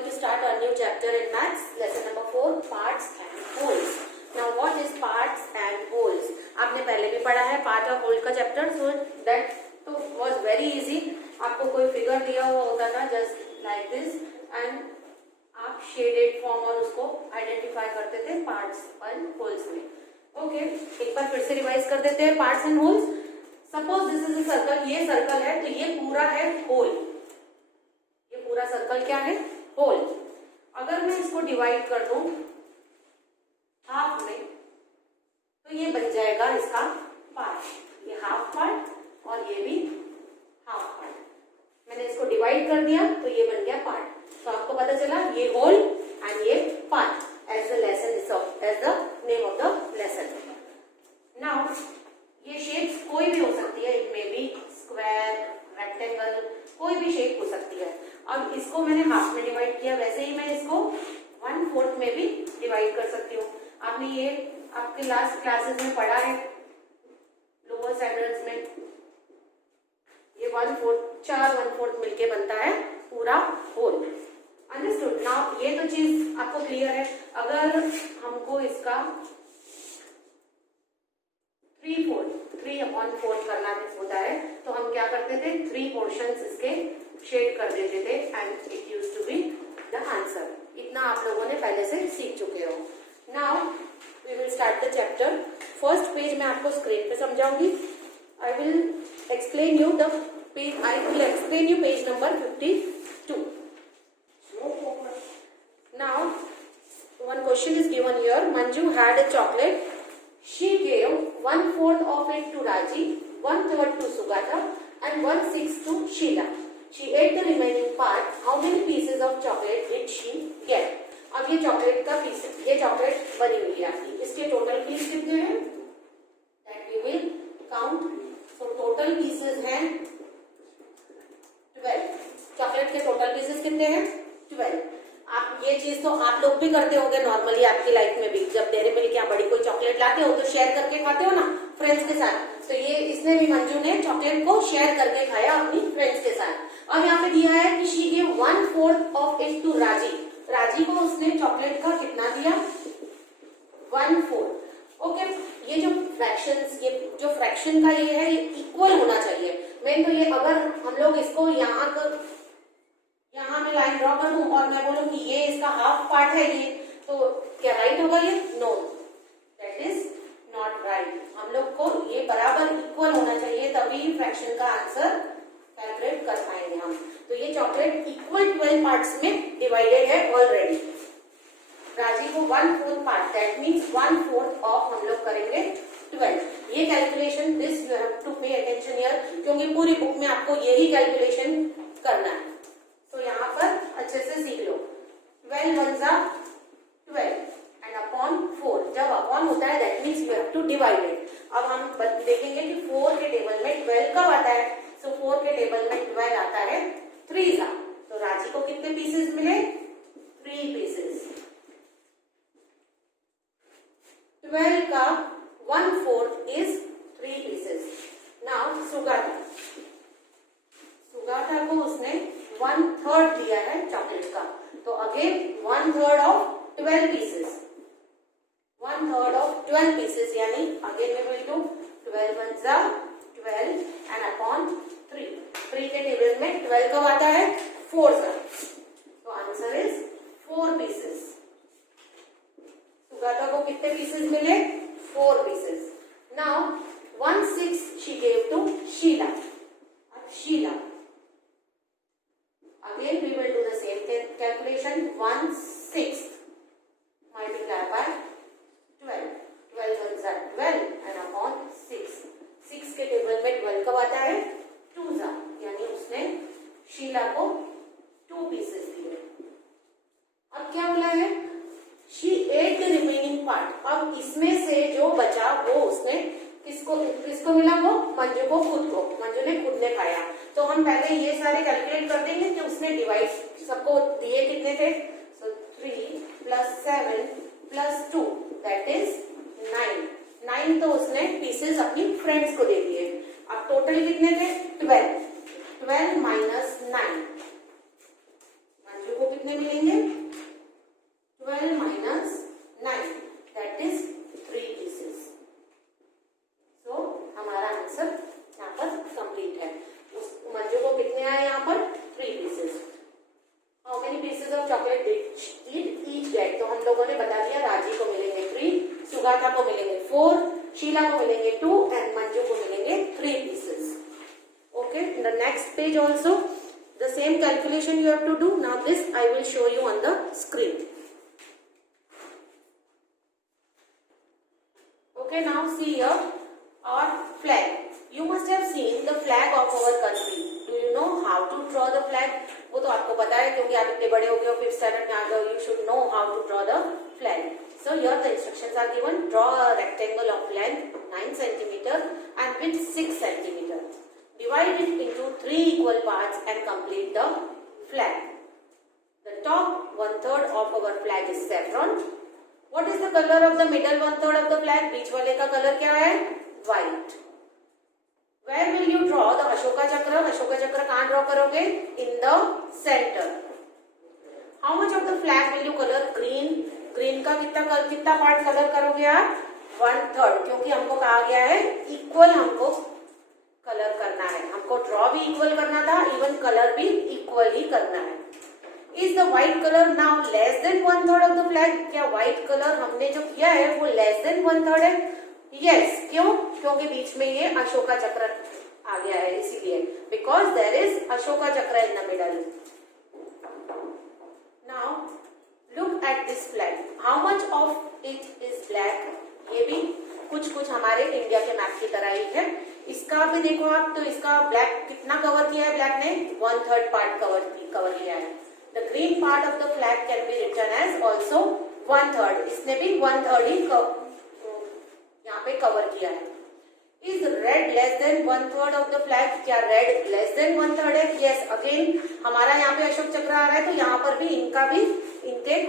going to start a new chapter in maths, lesson number 4, parts and wholes. Now what is parts and wholes? आपने पहले भी पढ़ा है part और whole का चैप्टर, so that तो was very easy. आपको कोई फिगर दिया हुआ होता था just like this and आप शेडेड फॉर्म और उसको आइडेंटिफाई करते थे पार्ट्स एंड होल्स में. ओके, एक बार फिर से रिवाइज कर देते हैं parts and holes. Suppose this is a circle, ये सर्कल है तो ये पूरा है होल. ये पूरा सर्कल क्या है? होल. अगर मैं इसको डिवाइड कर दूं हाफ में तो ये बन जाएगा इसका पार्ट. ये हाफ पार्ट और ये भी हाफ पार्ट. मैंने इसको डिवाइड कर दिया तो ये बन गया पार्ट. तो आपको पता चला ये होल एंड ये part as the lesson as the name of the lesson. Now ये शेप्स कोई भी हो सकती है. It may be square, rectangle, कोई भी शेप हो सकती है. अब इसको मैंने हाफ में डिवाइड किया, वैसे ही मैं इसको 1/4 में भी डिवाइड कर सकती हूँ. आपने ये आपके लास्ट क्लासेस में पढ़ा है लोअर स्टैंडर्ड्स में. ये 1/4, 4/1/4 मिलके बनता है पूरा होल. अंडरस्टूड. नाउ ये तो चीज आपको क्लियर है. अगर हमको इसका 3/4 करना होता है तो हम क्या करते थे? 3 पोर्शंस इसके शेड कर देते थे and it used to be the answer. इतना आप लोगों ने पहले से सीख चुके हो. Now we will start the chapter. First page मैं आपको स्क्रीन पे समझाऊंगी. I will explain you the page. I will explain you page number 52. Now one question is given here. Manju had a chocolate. She gave 1/4 of it to Raji, 1/3 to Sugata and 1/6 to Sheila. She ate the remaining part. How many pieces of chocolate did she get? अब ये chocolate का piece, ये chocolate बनी हुई है आपकी. इसके total piece कितने हैं? That we will count. So total pieces हैं 12. चॉकलेट के टोटल पीसेस कितने हैं? 12. आप ये चीज तो आप लोग भी करते होंगे नॉर्मली आपकी लाइफ में भी. जब डेयरी मिल्क या बड़ी कोई चॉकलेट लाते हो तो शेयर करके खाते हो ना फ्रेंड्स के साथ. तो ये इसने भी, मंजू ने चॉकलेट को शेयर करके खाया अपनी फ्रेंड्स के साथ. अब यहाँ पे दिया है कि she give 1/4 of it to Raji. Raji को उसने चॉकलेट का कितना दिया? 1/4. ओके. ये जो फ्रैक्शंस, ये जो फ्रैक्शन का ये है, ये इक्वल होना चाहिए. मेन तो ये, अगर हम लोग इसको यहाँ मैं लाइन ड्रॉ कर दूं और मैं बोलूं कि ये इसका हाफ पार्ट है, ये तो क्या राइट होगा? ये no, that is not right. हम लोग को ये बराबर इक्वल होना चाहिए, तभी फ्रैक्शन का आंसर कैलकुलेट कर पाएंगे हम. तो ये चॉकलेट इक्वल 12 पार्ट्स में डिवाइडेड है ऑलरेडी. राजी को 1/4 पार्ट, दैट मीन्स 1/4 ऑफ हम लोग करेंगे 12. ये calculation, this you have to pay attention here, क्योंकि पूरी बुक में आपको यही कैलकुलेशन करना है. तो यहाँ पर अच्छे से सीख लो. 12 1s are 12 एंड अपॉन 4. जब अपॉन होता है that means you have to divide it. अब हम देखेंगे कि 4 के टेबल में 12 कब आता है. सो 4 के टेबल में 12 आता है 3 जा. तो राजी को कितने पीसेस मिले? 3 पीसेस. 12 का 1/4 इज 3 पीसेस. नाउ सुगाता को उसने 1/3 दिया है चॉकलेट का. तो again 1/3 of 12 pieces. 1/3 of 12 pieces यानी again we will do 12 1s are 12 and upon 3. 3 के टेबल में 12 कब आता है? 4 जा. तो आंसर इज 4 पीसेस. सुगाता को कितने पीसेस मिले? 4 pieces. Now 1/6 she gave to Sheila. Sheila, again we will do the same calculation. 1/6 multiplied by 12. 12 1s are 12 and upon 6. 6 के टेबल में 12 कब आता है? 2 जा. यानी उसने शीला को 2 पीसेस दिए. अब क्या बोला है? She ate the remaining part. अब इसमें से जो बचा वो उसने किसको मिला? वो मंजू को, खुद को. मंजू ने खुद ने खाया. तो हम पहले ये सारे कैलकुलेट कर देंगे कि उसने डिवाइड सबको दिए कितने थे. सो 3 + 7 + 2 दैट इज 9. 9 तो उसने पीसेस अपनी फ्रेंड्स को दे दिए. अब टोटल कितने थे? 12. 12 - 9. मंजू को कितने कितने मिलेंगे? 12 minus 9, that is 3 pieces. So हमारा आंसर यहाँ पर कंप्लीट है. मंजू को कितने आए यहाँ पर? 3 pieces. How many pieces of chocolate did each get? तो हम लोगों ने बता दिया, राजी को मिलेंगे 3, सुगाथा को मिलेंगे 4, शीला को मिलेंगे 2 and मंजू को मिलेंगे 3 pieces. Okay, in the next page also the same calculation you have to do. Now this I will show you on the screen. Okay, now see here our flag. You must have seen the flag of our country. Do you know how to draw the flag? वो तो आपको पता है क्योंकि आप इतने बड़े हो गए हो, 5th standard में आ गए हो. You should know how to draw the flag. So here the instructions are given. Draw a rectangle of length 9 cm and width 6 cm. Divide it into 3 equal parts and complete the flag. The top 1/3 of our flag is saffron. What is the color of the middle 1/3 of the flag? बीच वाले का colour क्या है? White. Where will you draw the Ashoka Chakra? Ashoka Chakra कहाँ draw करोगे? In the center. How much of the flag will you color? Green. Green का कितना part colour करोगे आप? 1/3. क्योंकि हमको कहा गया है इक्वल हमको कलर करना है. हमको ड्रॉ भी इक्वल करना था, इवन कलर भी इक्वल ही करना है. Is the white color now less than 1/3 of the flag? क्या white color हमने जो किया है वो less than 1/3 है? Yes. क्यों? क्योंकि बीच में ये अशोका चक्र आ गया है, इसीलिए. Because there is अशोका चक्र in the middle. Now look at this flag. How much of it is black? ये भी कुछ हमारे इंडिया के मैप की तरह ही है. इसका भी देखो आप, तो इसका ब्लैक कितना कवर किया है? ब्लैक ने 1/3 पार्ट कवर किया है. The green part of the flag can be written as also 1/3. इसने भी 1/3 ही यहाँ पे कवर किया है. Is red less than 1/3 of the flag? क्या red less than 1/3 है? Yes. Again हमारा यहाँ पे अशोक चक्र आ रहा है, तो यहाँ पर भी इनके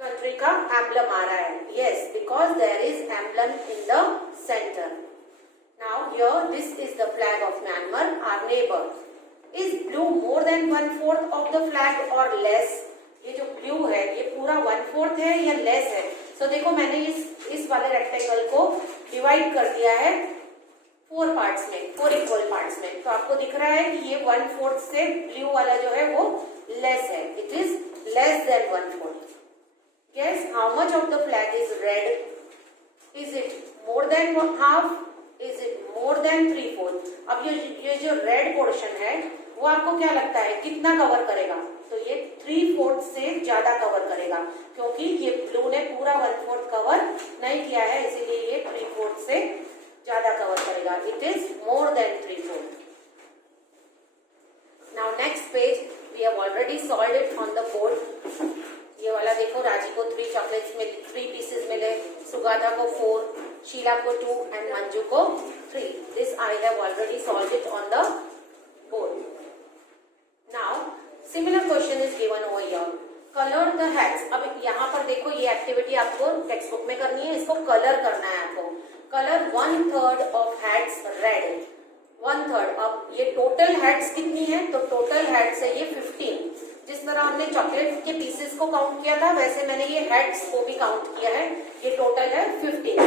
कंट्री का एम्बलम आ रहा है. Yes, because there is emblem in the center. Now here this is the flag of Myanmar, our neighbor. Is blue more than 1/4 of the flag or less? ये जो blue है ये पूरा 1/4 है या less है? So देखो मैंने इस वाले रेक्टेंगल को डिवाइड कर दिया है 4 पार्ट्स में, 4 इक्वल पार्ट्स में. तो आपको दिख रहा है कि ये 1/4 से ब्लू वाला जो है वो लेस है. It is less than 1/4. Guess how much of the flag is red? Is it more than half? Is it more than 3/4? अब ये जो रेड पोर्शन है वो आपको क्या लगता है कितना कवर करेगा? तो ये 3/4 से ज्यादा कवर करेगा, क्योंकि ये ब्लू ने पूरा 1/4 कवर नहीं किया है, इसीलिए ये 3/4 से ज्यादा कवर करेगा. It is more than 3/4. Now next page we have already solved it on the board. ये वाला देखो, राजी को 3 चॉकलेट्स मिले, 3 पीसेस मिले, सुगाथा को 4, शीला को 2 एंड मंजू को 3. This I have already solved it on the board. Now similar question is given over here. Colour the hats. अब यहाँ पर देखो ये एक्टिविटी आपको टेक्स्ट बुक में करनी है, इसको कलर करना है आपको. Colour 1/3 off hats red. 1/3. अब ये टोटल हैट्स कितनी है? तो टोटल हैट्स है ये 15. जिस तरह हमने चॉकलेट के पीसेस को काउंट किया था वैसे मैंने ये हेड्स को भी काउंट किया है. ये टोटल है 15.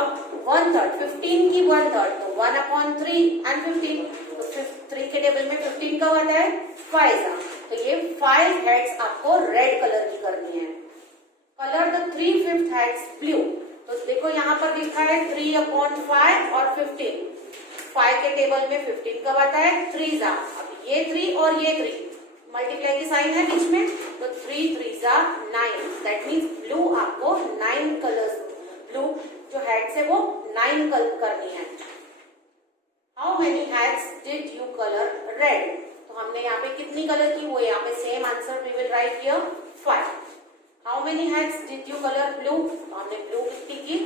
अब 1/3, 15 की 1/3 तो 1/3 एंड 15. तो 3 के टेबल में 15 कब आता है? 5. तो ये 5 हेड्स आपको रेड कलर की करनी है. Colour the 3/5 heads blue. तो देखो यहाँ पर लिखा है 3/5 और 15. 5 के टेबल में 15 कब आता है? 3. अब ये 3 और ये 3 मल्टीप्लाई की साइन है बीच में, तो 3 3 9. दैट मीन्स ब्लू आपको 9 कलर्स, ब्लू जो हेड्स है वो 9 कलर करनी है. How many heads did you colour red? तो हमने यहाँ पे कितनी कलर की, वो यहाँ पे same answer we will write here 5. How many heads did you colour blue? तो हमने ब्लू कितनी की?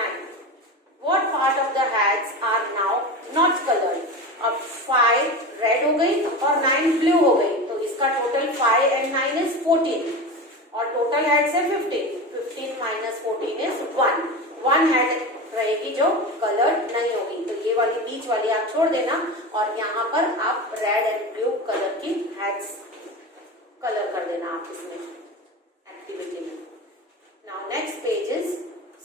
9. What part of the heads are now not colored? अब 5 रेड हो गई और 9 ब्लू हो गई, तो इसका टोटल 5 and 9 is 14 और टोटल हेड्स है 15. 15 minus 14 is 1 हेड रहेगी जो कलर्ड नहीं होगी. तो ये वाली बीच वाली आप छोड़ देना और यहाँ पर आप रेड एंड ब्लू कलर की हेड्स कलर कर देना आप इसमें एक्टिविटी में। Now next page is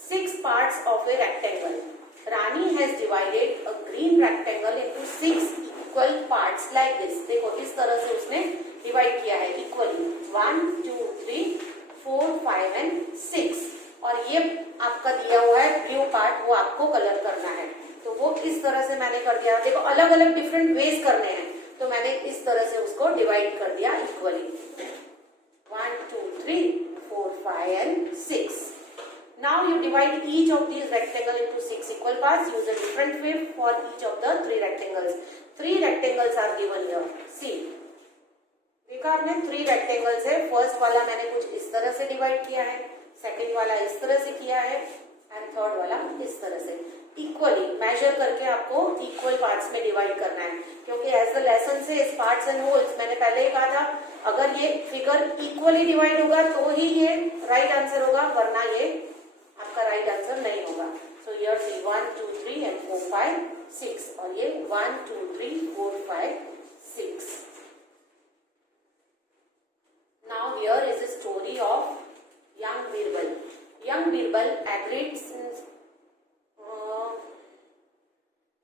6 parts of a rectangle. Rani has divided a green rectangle into 6 equal parts like this. देखो इस तरह से उसने डिवाइड किया है इक्वली 1 2 3 4 5 and 6 और ये आपका दिया हुआ है ब्लू पार्ट, वो आपको कलर करना है। तो वो इस तरह से मैंने कर दिया। देखो अलग अलग डिफरेंट वेज करने हैं तो मैंने इस तरह से उसको डिवाइड कर दिया equally 1 2 3 4 5 and 6. Now you divide each of these rectangle into 6 equal parts. Use a different way for each of the 3 rectangles. 3 rectangles are given here. See, देखा आपने 3 rectangles है। फर्स्ट वाला मैंने कुछ इस तरह से डिवाइड किया है, सेकंड वाला इस तरह से किया है एंड थर्ड वाला इस तरह से। इक्वली मेजर करके आपको इक्वल पार्ट्स में डिवाइड करना है, क्योंकि एज द लेसन से इस पार्ट्स एंड होल्स मैंने पहले ही कहा था अगर ये फिगर इक्वली डिवाइड होगा तो ही ये राइट आंसर होगा, वरना ये आपका राइट आंसर नहीं होगा। सो हियर सी 1 2 3 and 4 5 6 और ये 1 2 3 4 5 6। Now here is a story of young Birbal. Young Birbal agreed since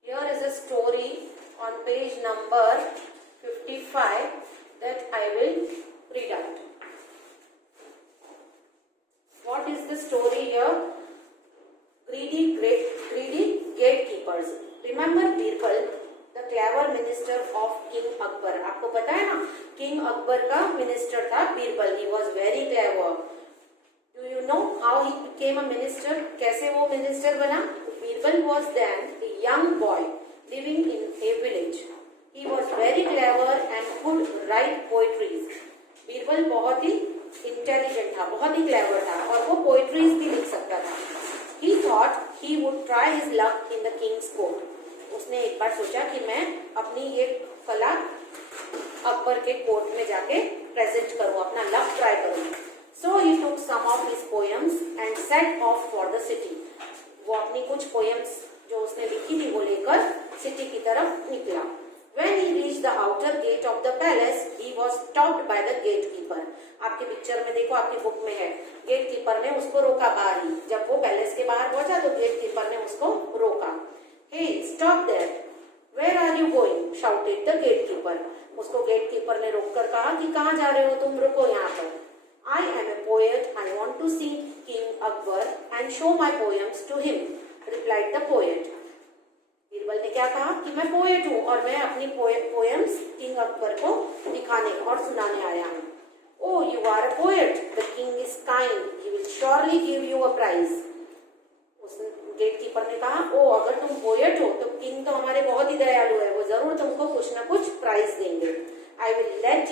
here is a story on page number 55 that I will read out. What is the story here? Greedy gatekeepers. Remember Birbal, the clever minister of King Akbar. आपको पता है ना, King Akbar का minister था Birbal. He was very clever. Do you know how he became a minister? कैसे वो minister बना? Birbal was then a young boy living in a village. He was very clever and could write poetries. Birbal बहुत ही intelligent था, बहुत ही clever था और वो poetries भी लिख सकता था। He thought he would try his luck in the king's court. उसने एक बार सोचा कि मैं अपनी ये कला अकबर के कोर्ट में जाके प्रेजेंट करूं, अपना लक ट्राई करूं। So he took some of his poems and set off for the city. वो अपनी कुछ पोएम्स जो उसने लिखी थी वो लेकर सिटी की तरफ निकला। When he reached the outer gate of the palace, he was stopped by the gatekeeper. आपके पिक्चर में देखो, आपकी बुक में है, गेटकीपर ने उसको रोका बाहर ही। जब वो पैलेस के बाहर पहुंचा तो गेटकीपर ने उसको रोका। Hey, stop there! Where are you going? shouted the gatekeeper. उसको गेटकीपर ने रोककर कहा कि कहाँ जा रहे हो तुम, रुको यहाँ पर। I am a poet. I want to see King Akbar and show my poems to him, replied the poet. Birbal ने क्या कहा कि मैं पोएट हूँ और मैं अपनी पोएम्स किंग अकबर को दिखाने और सुनाने आया हूँ। Oh, you are a poet. The king is kind. He will surely give you a prize. उस गेटकीपर ने कहा, ओ अगर तुम पोएट हो तो किंग तो हमारे बहुत ही दयालु है, वो जरूर तुमको कुछ ना कुछ प्राइज देंगे। I will let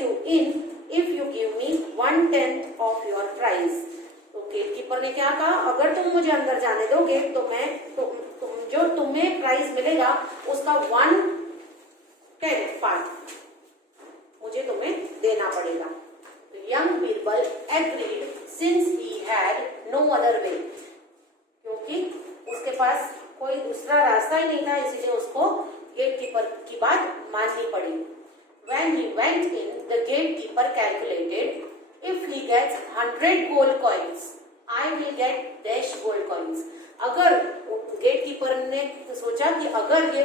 you in if you give me 1/10 of your prize. तो गेटकीपर ने क्या कहा, अगर तुम मुझे अंदर जाने दोगे तो मैं जो तुम्हें प्राइज मिलेगा उसका 1/10 पार्ट मुझे तुम्हें देना पड़ेगा। Young Birbal agreed since he had no other way, क्योंकि उसके पास कोई दूसरा रास्ता ही नहीं था, इसीलिए उसको गेटकीपर की बात माननी पड़ी। When he went in, the gatekeeper calculated, if he gets 100 gold coins, I will get dash gold coins. अगर गेटकीपर ने सोचा कि अगर ये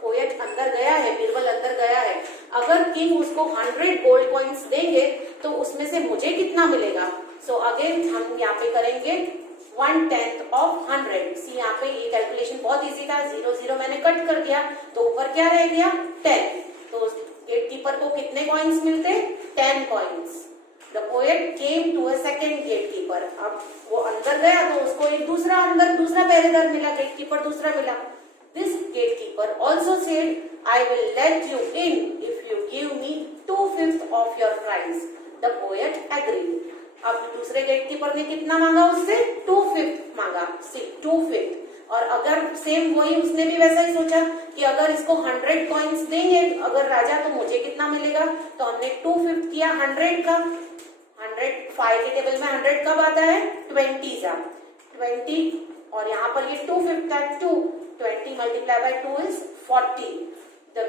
पोएट अंदर गया है, बीरबल अंदर गया है, अगर किंग उसको 100 गोल्ड कॉइन्स देंगे तो उसमें से मुझे कितना मिलेगा। सो अगेन हम यहाँ पे करेंगे 1/10 of 100। सी यहाँ पे ये कैलकुलेशन बहुत इजी था, 0 मैंने कट कर दिया तो ऊपर क्या रह गया 10। तो गेटकीपर को कितने कॉइन्स मिलते, 10 coins. The poet came to a second gatekeeper. अब वो अंदर गया तो उसको एक दूसरा पहरेदार मिला, गेटकीपर दूसरा मिला। This gatekeeper also said, I will let you in if you give me 2/5 of your prize. The poet agreed. अब दूसरे गेटकीपर ने कितना मांगा उससे, 2/5 मांगा, 2/5। और अगर सेम वही उसने भी वैसा ही सोचा कि अगर इसको 100 कॉइन्स देंगे अगर राजा तो मुझे कितना मिलेगा, तो हमने 2/5 किया 100 का। 100 5 के टेबल में 100 कब आता है, 20 जा 20 और यहाँ पर ये 2/5 का 2, 20 multiplied by 2 is 40. The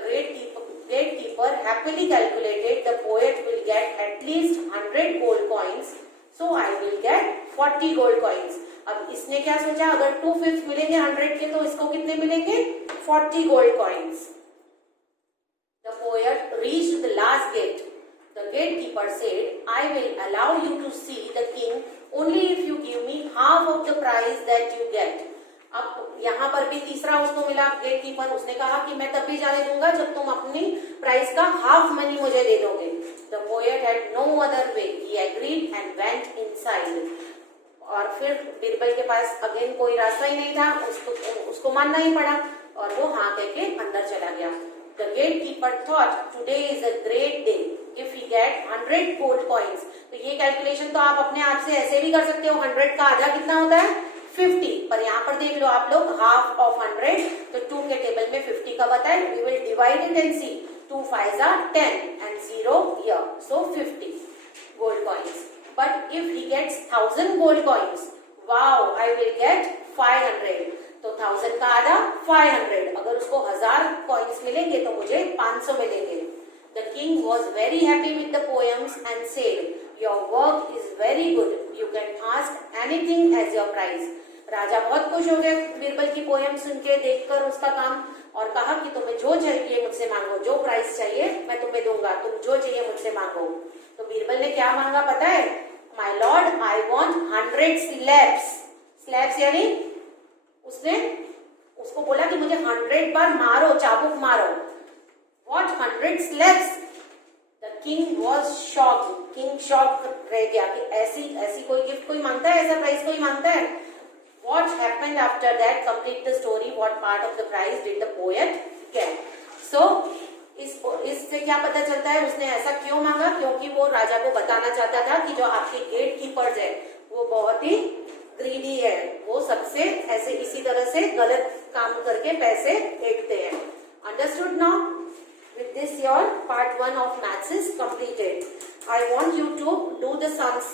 gatekeeper happily calculated the poet will get at least 100 gold coins, so I will get 40 gold coins. अब इसने क्या सोचा, अगर 2/5 मिलेंगे 100 के तो इसको कितने मिलेंगे, 40 gold coins. The poet reached the last gate. The gatekeeper said, I will allow you to see the king only if you give me half of the prize that you get. अब यहाँ पर भी तीसरा उसको मिला gatekeeper, उसने कहा कि मैं तब भी जाने दूंगा जब तुम अपनी प्राइस का हाफ मनी मुझे दे दोगे. The poet had no other way. He agreed and went inside. और फिर बीरबल के पास अगेन कोई रास्ता ही नहीं था, उसको मानना ही पड़ा और वो हाँ कह के अंदर चला गया. The gatekeeper thought today is a great day if he get 100 gold coins. तो ये कैलकुलेशन तो आप अपने आप से ऐसे भी कर सकते हो. 100 का आधा कितना होता है, 50. पर यहाँ पर देख लो आप लोग, हाफ ऑफ 100, तो 2 के टेबल में 50 का बताए. We will divide it and see. 2 5s are 10 and 0 here, so 50 gold coins. But if he gets 1000 gold coins, wow, I will get 500. तो 1000 का आधा 500. अगर उसको 1000 कॉइन्स मिलेंगे तो मुझे 500 मिलेंगे. The king was very happy with the poems and said, your work is very good. You can ask anything as your prize. राजा बहुत खुश हो गए बीरबल की पोएम सुन के, देखकर उसका काम, और कहा कि तुम्हें जो चाहिए मुझसे मांगो, जो प्राइस चाहिए मैं तुम्हें दूंगा, तुम जो चाहिए मुझसे मांगो. तो बीरबल ने क्या मांगा पता है, My lord, I want 100 slaps. Slaps यानी उसने उसको बोला कि मुझे 100 बार मारो, चाबुक मारो. What 100 slaps? The king was shocked. King shocked रह गया कि ऐसी कोई गिफ्ट कोई मांगता है, ऐसा प्राइस कोई मांगता है. What happened after that? Complete the story. What part of the prize did the poet get? So इससे क्या पता चलता है उसने ऐसा क्यों मांगा, क्योंकि वो राजा को बताना चाहता था कि जो आपके गेट कीपर्स है वो बहुत ही ग्रीडी है, वो सबसे ऐसे इसी तरह से गलत काम करके पैसे फेंकते हैं. Understood now? With this your part 1 of maths is completed. I want you to do the sums.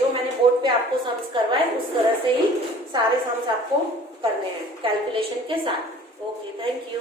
जो मैंने बोर्ड पे आपको सम्स करवाए उस तरह से ही सारे सम्स आपको करने हैं कैलकुलेशन के साथ. Okay, thank you.